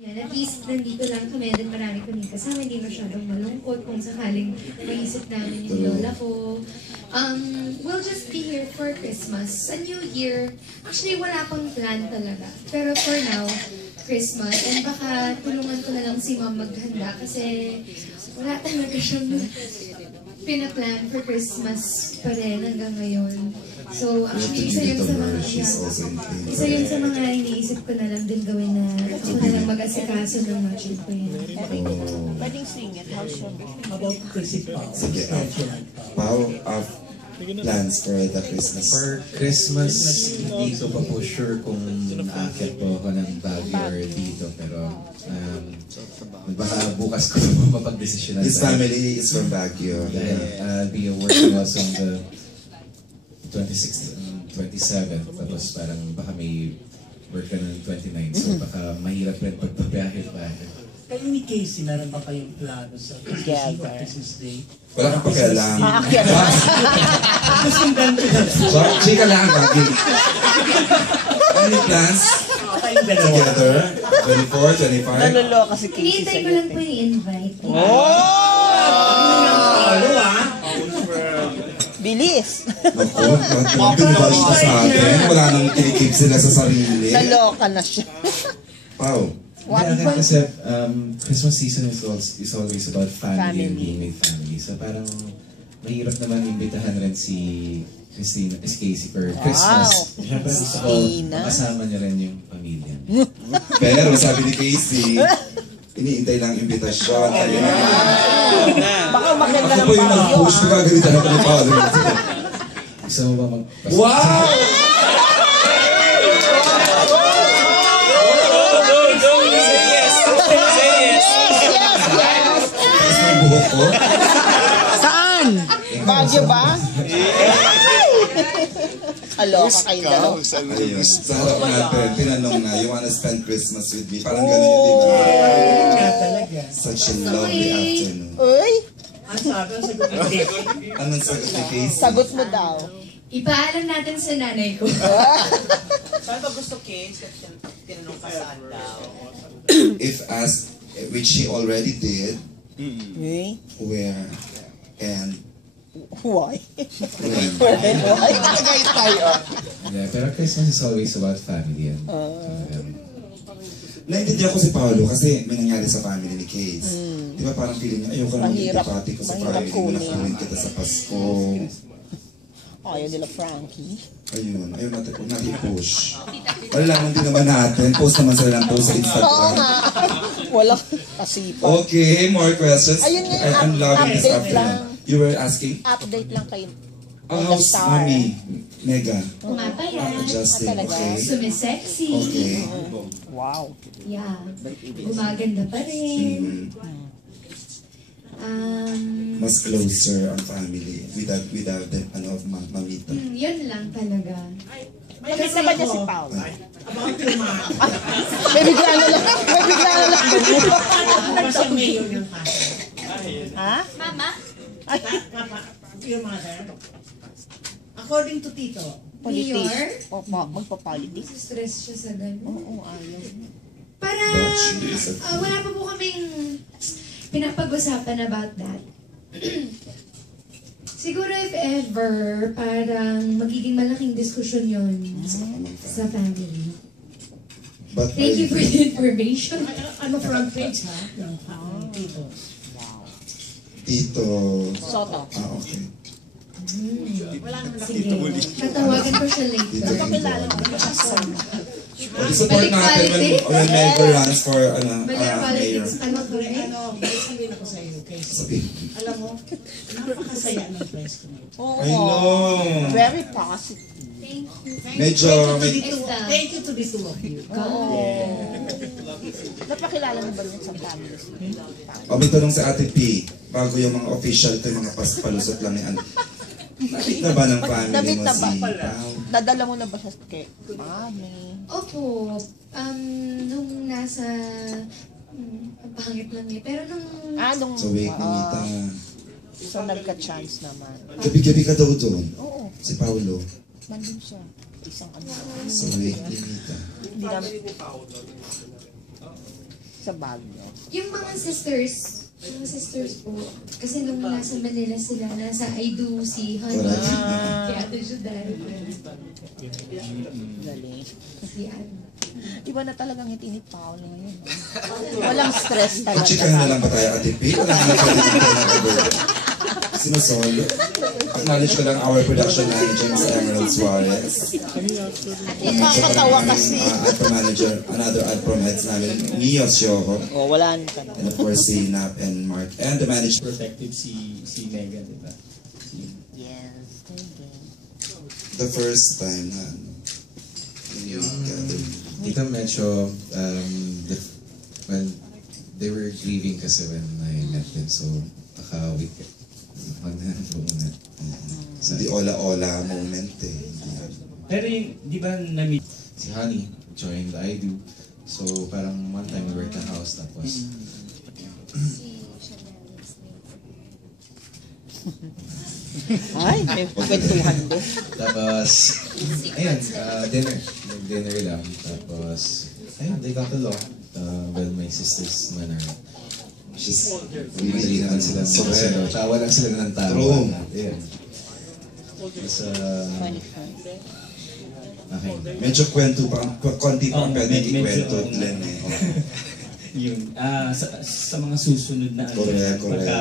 Yan, at least nandito lang kami, din marami kami kasama, hindi masyadong malungkot kung sakaling maisip namin yung lola ko. We'll just be here for Christmas. Sa New Year, actually wala pang plan talaga. Pero for now, Christmas, and baka tulungan ko na lang si Mom maghanda kasi wala talaga siyang pinaplan for Christmas pa rin hanggang ngayon. So, actually, isa yun sa mga iniisip ko na lang din gawin na ako na lang mag-asikaso ng magic ko yun. Pwedeng sing it. How's your About Christmas. Sige, Pao, plans for the Christmas? For Christmas, hindi ko pa po sure kung aakyat po ako ng Baguio or dito. Pero baka bukas ko po mapag-desisyonan. His family is from Baguio. Dahil I'll be working also on the 26th and 27th. Tapos parang baka may work ka ng 29th. So baka mahirap rin pagpabiyahe. Kayo ni Casey, meron ba kayong plano sa Christmas Day? Wala kang pakialam. Gusto yung ganito na. So, chika lang, Gagi. Any plans? Kayong dalawa. Together? 24, 25? Naluloka si Casey Hinihintay ko lang po yung invite. Bilis! Naku, pinibalish na sa atin. Wala nang kinikip sila sa sarili. Naloka na siya. Pao. Kasi Christmas season is always about family and being with family. So parang mahirap naman imbitahan rin si Christina, Casey for Christmas. Siyempre gusto ko makasama niya rin yung pamilya. Pero sabi ni Casey, iniintay lang imbitasyon. Baka umakyat ka Ako ng po yung Baguio, nag-push ko gagalitan ako ng Pao. Gusto mo ba magpasok? Wow! Buhok ko? Saan? Baguio ba? Aloka kayo dalawa. Ayun, sa harap natin, tinanong na, you wanna spend Christmas with me? Parang ganun yun, di ba? Such a lovely afternoon. Uy! Ang sabi, ang sagot ni Casey. Anong sagot ni Casey? Sagot mo daw. Ipaalam natin sa nanay ko. Saan ba gusto, Case? Tinanong ka saan daw? If asked, which he already did, where, and Why? when. Why? Tagay tayo. Yeah, pero Christmas is always about family. And, Naintindihan ko si Paolo kasi may nangyari sa family ni Case. Di ba parang feeling niya, ayoko naman yung party ko sa family mo, nakunin kita sa Pasko. Ayaw nila Frankie. Ayun, ayun natin, huwag natin i-push. Malalaman din naman natin, post naman sila lang post sa Oo Instagram. nga. Walang kasipa. Okay, more questions. Ayun nga, I'm loving this update lang. afternoon. You were asking? Update lang kayo. How's Mami? Mega? Pumapayat. Adjusting, talaga? okay. Sumisexy. Okay. Wow. Yeah. Gumaganda pa rin. Mas closer ang family without the mamita. Yun lang talaga. Kasi ba niya si Paul? About yung mga... May bigla na lang. May bigla na lang. Ano sa mayor ng kaso? Ha? Mama? Yung mother. According to Tito, Politics. Opo, magpa-politics. Stress siya sa ganun. Oo, ayaw. Para, wala pa po kaming pinapag-usapan about that. Siguro if ever, parang magiging malaking diskusyon yun sa family. But Thank you for the information. ano front page ha? Yung Tito. Tito. Soto. Okay. Sige, tatawagan ko siya later. Pakilala mo. Support natin when Mega runs for Balik mayor. politics, ano ko rin? Sabihin ako sa'yo, Casey. Sabihin. Alam mo, napakasaya ng press ko. Oo. I know. Very positive. Thank you. Medyo, Thank you to the two of you. Napakilala mo ba yun sa family? may tanong si Ate P, bago yung mga official ito, yung mga palusot lang ni Ano. Nakit na ba ng family Nabit mo na ba? si Pao? Nadala mo na ba siya kay mami? Opo, nung nasa, ang pangit lang eh, pero nung, Nung... Sa wake ni Nita. So, nagka-chance naman. Gabi-gabi ka daw doon. Oo. Si Paulo. Nandun siya. Isang ano. Sa wake ni Nita. Hindi namin... Sa Baguio. Yung mga sisters po, kasi nung nasa Manila sila, nasa I Do, si Honey, Correct. si Ate Judal, Galing. si Anne. Iba na talagang ngiti ni Paolo ngayon. Walang stress Chikahan na talaga. lang ba tayo, Ate P? Wala nga pwede na Sinusolo. Acknowledge ko lang our production manager, Ms. Emerald Suarez. Nakakatawa kasi. Ad manager, another ad from heads namin, Mio Sioho. Oh, wala ka na. And of course, si Nap and Mark. And the manager. Protective si Megan, di ba? Yes, thank you. The first time na yung gathering. Tita medyo, when they were grieving kasi when I met them, so naka-week maghandlo muna. So, the ola-ola moment eh. Pero yung, di ba na-meet? Si Honey joined I Do. So parang one time we were at the house tapos Ay, may kwentuhan doon. tapos ayun, dinner lang. Tapos ayun, they got along. Well, my sisters naman are She's really naman sila Sobrang. tawa lang sila ng tawa. True. Yeah. Tapos, Funny fun. okay. medyo kwento pa, konti pa Oh, pwede medyo, ikwento Glenn eh. Yung, sa mga susunod na ano, Correct, correct. pagka